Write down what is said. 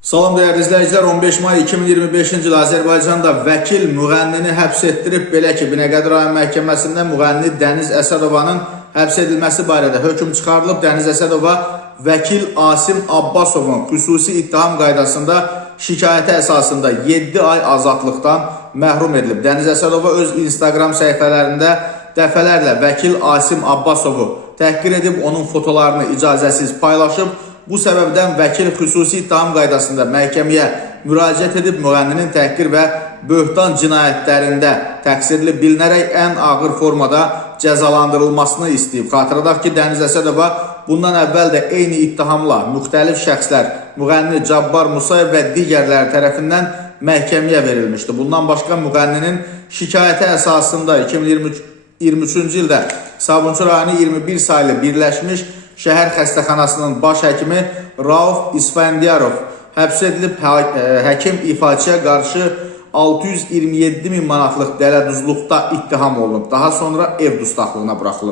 Salam dəyərli izləyicilər, 15 may 2025-ci il Azərbaycanda vəkil müğənnini həbs etdirib. Belə ki, Binəqədi rayon məhkəməsində müğənni Dəniz Əsədovanın həbs edilməsi barədə hökm çıxarılıb. Dəniz Əsədova vəkil Asim Abbasovun xüsusi ittiham qaydasında şikayəti əsasında 7 ay azadlıqdan məhrum edilib. Dəniz Əsədova öz Instagram səhifələrində dəfələrlə vəkil Asim Abbasovu təhqir edib, onun fotolarını icazəsiz paylaşıb. Bu səbəbdən vəkil xüsusi ittiham qaydasında məhkəməyə müraciət edib, müğənninin təhqir və böhtan cinayətlərində təqsirli bilinərək ən ağır formada cəzalandırılmasını istəyib. Xatırladaq ki, Dəniz Əsədova bundan əvvəl də eyni ittihamla müxtəlif şəxslər, müğənni Cabbar Musayev və digərləri tərəfindən məhkəməyə verilmişdi. Bundan başqa müğənninin şikayəti əsasında 2023-cü ildə Sabunçu rayonu 21 saylı Birləşmiş Şəhər Xəstəxanasının baş həkimi Rauf İsfəndiyarov həbs edilib. Həkim ifaçıya qarşı 627 min manatlıq dələduzluqda ittiham olunub. Daha sonra ev dustaqlığına buraxılıb.